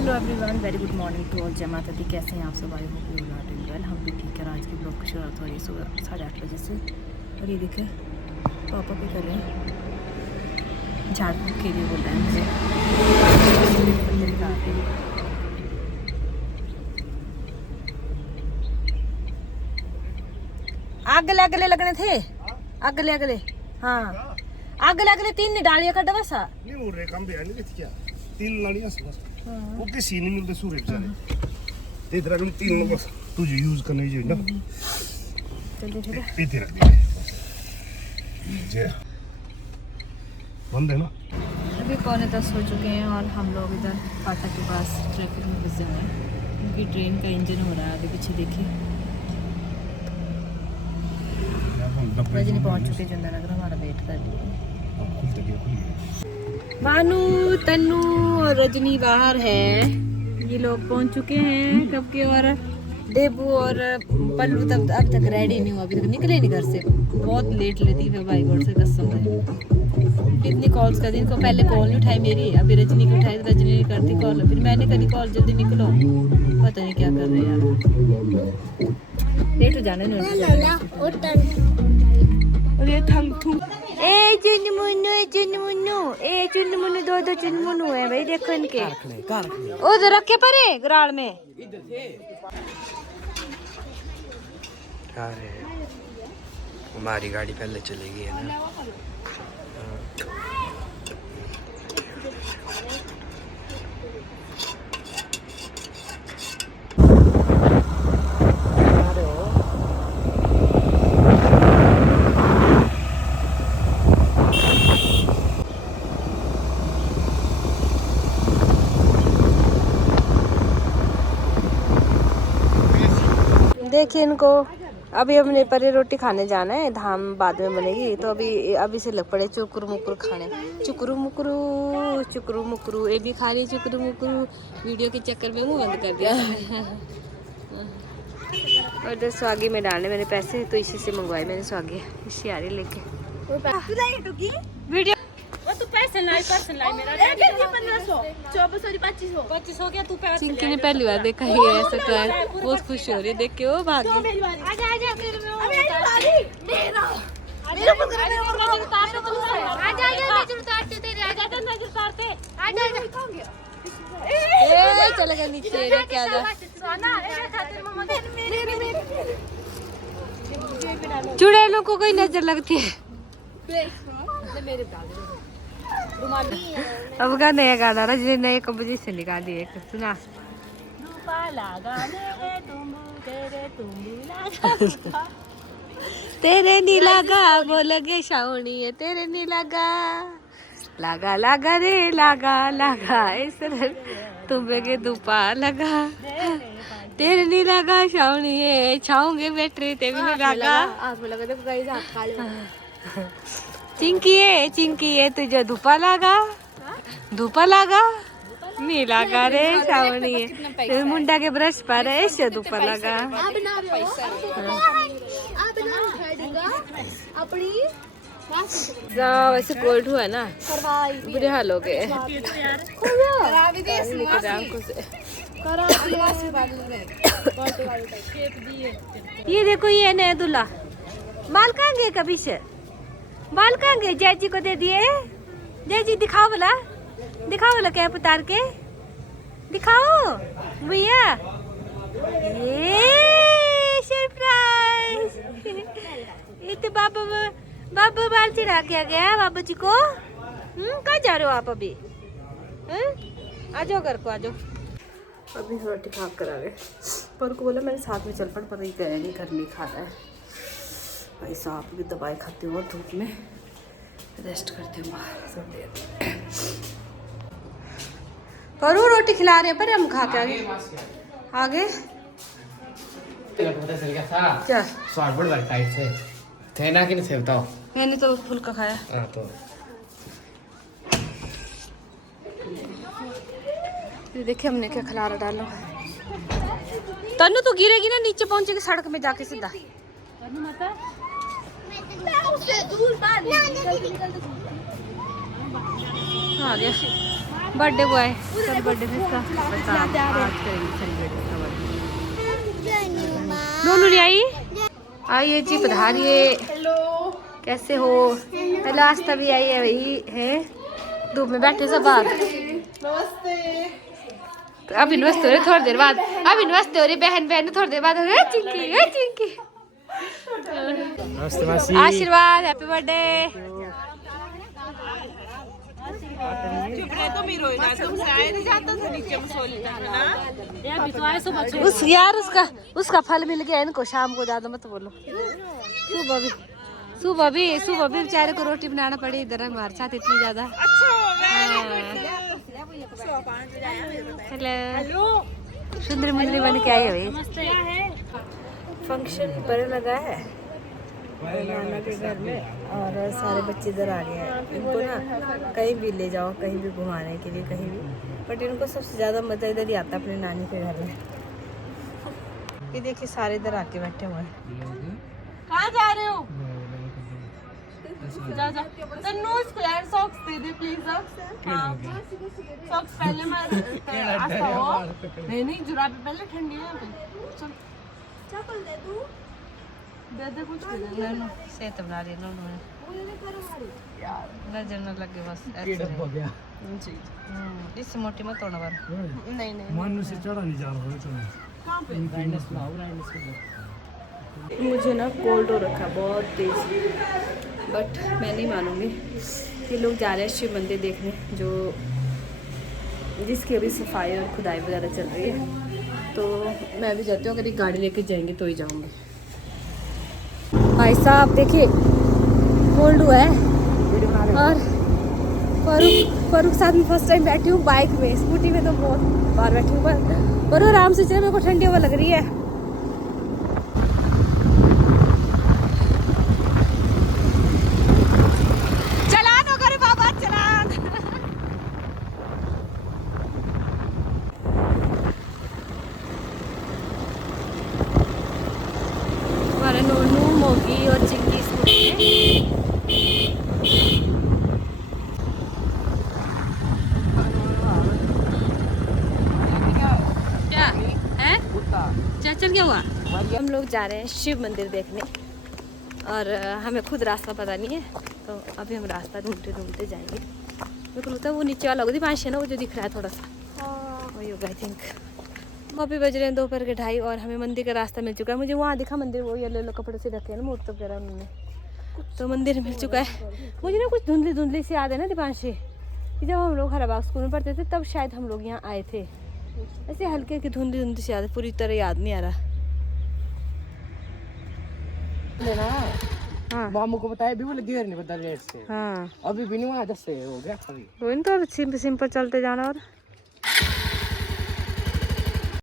Hello everyone, very good morning to all. जय माता दी। कैसे हैं आप सब? I hope you are doing well. हम भी ठीक है। आज की ब्लॉग की शुरुआत हो रही है सुबह 8:30 बजे से। और ये देखें पापा क्या कर रहे हैं, झाड़ फूक के लिए बोल रहे हैं मुझे। अगले अगले लगने थे, अगले अगले, हाँ अगले अगले 3 डालियां कट बस नहीं हो रहे काम पे नहीं क्या 3 लाड़ियां बस वो किसी नहीं मिलते सूर्य बेचारे ये तरह के 3 बस तुझे यूज करने चाहिए ना। चल देखो इधर रख दे जे बंद है ना। अभी 9:45 हो चुके हैं और हम लोग इधर फाटक के पास ट्रैफिक में फंसे हुए हैं क्योंकि ट्रेन का इंजन हो रहा है। आगे पीछे देखिए रजनी पहुंच चुके हैं जंदरनगर, हमारा वेट कर लिए। भानु, तन्नू और रजनी बाहर है। ये लोग पहुंच चुके हैं कब के। और देबू और पल्लू तब अब तक रेडी नहीं हुआ, अभी तक निकले नहीं घर से। बहुत लेट लेती है भाई गॉड से कसम है। कितनी कॉल्स कर दी इनको, पहले कॉल नहीं उठाई मेरी, अभी रजनी की उठाई, रजनी नहीं करती कॉल, फिर मैंने करी कॉल जल्दी निकलो। पता नहीं क्या कर रहे हैं यार, लेट हो जाने। ए चुनमुन्नू, ए चुनमुन्नू, ए चुनमुन्नू, दो चुनमुन्नू है भाई, देखो इनके। उधर रखे परे ग्राड़ में। अरे हमारी गाड़ी पहले चलेगी है ना। देखिए इनको, अभी हमने परे रोटी खाने जाना है, धाम बाद में बनेगी। तो अभी से लग पड़े चुकुर मुकुर खाने। चुकुरु मुकुरु, चुकुरु मुकुरु, ये भी खा रही चुकुरु मुकुरु। वीडियो के चक्कर में मुंह बंद कर दिया। और इधर स्वागी में डालने मैंने पैसे, तो इसी से मंगवाए मैंने स्वागी, इसी आ रही लेके वीडियो। तू पैसे लाई मेरा 1500 2500 क्या तू पैसे। चिंकी ने पहली बार देखा ही ऐसा कर, बहुत खुश हो रही है देख के। वो भाग गई। आजा फिर मैं मेरा चले गए नीचे। क्या चुड़ैलों को कोई नजर लगती है। अब का नया गाना रजनी नए कंपोजिशन निकाली है, सुना। तेरे नी लगा वो लगे शावणी है, तेरे नी लगा लगा लगा रे लगा लगा इस तुम्हें के धूपा लगा, तेरे नी लगा शावणी है, छाऊंगे बैटरी ते भी नहीं लगा। चिंकी है तुझे धूपा लगा, धूपा लगा नी लगा रे शावणी है, मुंडा के ब्रश पर ऐसे धूपा लगा। वैसे कोल्ड हुआ ना, बुरे हाल हो गए। ये देखो ये नया दूल्हा, बाल कहाँ गए कभी से, बाल कहाँ गए? जैजी को दे दिए। जैजी दिखाओ बोला, दिखाओ बोला कैप उतार के दिखाओ भैया। ये सरप्राइज। ये तो बाबा बाल चिढ़ा के आ गया बाबा जी को। कहाँ जा रहे हो आप अभी? आ जाओ घर को, आ जाओ। अभी रोटी खा कर आ गए। पर को बोला मैंने साथ में चल पड़, पर ये गया नहीं, घर नहीं खाना है भाई साहब की दवाई खाती हूँ और धूप में रेस्ट करती हूँ सब देर। पर वो रोटी खिला रहे हैं, पर हम खा के आगे क्या स्वाद बड़ा टाइट से थे ना कि नहीं थे बताओ। मैंने तो फुल्का खाया। हाँ तो देखिए हमने क्या खिलारा डालो। तन्नू तो गिरेगी ना, नीचे पहुंचेगी सड़क में जाके सीधा। आ गया। बर्थडे बॉय कल बर्थडे था इसका। आज करेंगे सेलिब्रेट इसका बर्थडे। नोनू नहीं आई? आइए जी पधारिए। हेलो कैसे हो? हेलो आस्था भी आई है भाई है धूप में बैठे सब बाहर। नमस्ते। अभी नमस्ते हो रहे थोड़ी देर बाद। अभी नमस्ते हो रही बहन बहन थोड़ी देर बाद। चिंकी चिंकी नमस्ते मासी। आशीर्वाद हैप्पी बर्थडे। उस यार उसका फल मिल गया इनको। शाम को ज्यादा मत बोलो। सुबह भी बेचारे को रोटी बनाना पड़ी इधर हमारे साथ इतनी ज्यादा। हेलो सुंदर मुंदरी बन के आई है भाई। फंक्शन पर लगा है नाना के घर में और सारे बच्चे इधर आ गए हैं। इनको ना कहीं भी ले जाओ कहीं भी घुमाने के लिए कहीं भी, बट इनको सबसे ज़्यादा मज़ा इधर ही आता है अपने नानी के घर में। ये देखिए सारे इधर आके बैठे हुए हैं। कहाँ जा रहे हो? जा जा तन्नू इसको यार socks they they please. Socks पहले मैं आता हो। नहीं जुराबे पहले ठंडी है पे। चल चप्पल दे दूं? दे दे कुछ भी दे लो। सेहत बना रही है उन्होंने यार नजर न लगे बस ऐसे हो गया जी। इससे मोटी मत होना बार। नहीं नहीं मानू से चढ़ा नहीं जा रहा है तो कहाँ पे? मुझे ना कोल्ड हो रखा बहुत तेज, बट मैं नहीं मानूंगी। ये लोग जा रहे हैं शिव मंदिर देखने जो जिसकी अभी सफाई और खुदाई वगैरह चल रही है, तो मैं भी जाती हूँ। अगर एक गाड़ी लेके जाएंगे तो ही जाऊँगी। भाई साहब देखिए कोल्ड हुआ है और फरूक साथ में फर्स्ट टाइम बैठी हूँ बाइक में। स्कूटी में तो बहुत बार बैठी हूँ पर आराम से चले। मेरे को ठंडी हवा लग रही है। हमारे नोनू मोगी और चिंकी स्कूटी में। क्या है चाचन क्या हुआ? हम लोग जा रहे हैं शिव मंदिर देखने और हमें खुद रास्ता पता नहीं है, तो अभी हम रास्ता ढूंढते ढूंढते जाएंगे। मेरे को लगता है वो नीचे वाला होगा पाँच है ना, वो जो दिख रहा है थोड़ा सा वही होगा आई थिंक। अभी बज रहे हैं दोपहर के 2:30 और हमें मंदिर का रास्ता मिल चुका है। मुझे वहाँ दिखा मंदिर, वो येलो येलो कपड़े से रखे हैं ना मूर्त वगैरह उन्होंने, तो मंदिर मिल चुका है। मुझे ना कुछ धुंधली धुंधली से याद है ना दीपांशी कि जब हम लोग हराबाग स्कूल में पढ़ते थे तब शायद हम लोग यहाँ आए थे। ऐसे हल्के हल्की धुंधली धुंधली से याद है, पूरी तरह याद नहीं आ रहा। हाँ मामू को बताया भी बोले गियर नहीं बता लेट से। हाँ अभी भी नहीं वहाँ 10 से हो गया अभी। वही तो सिंपल चलते जाना और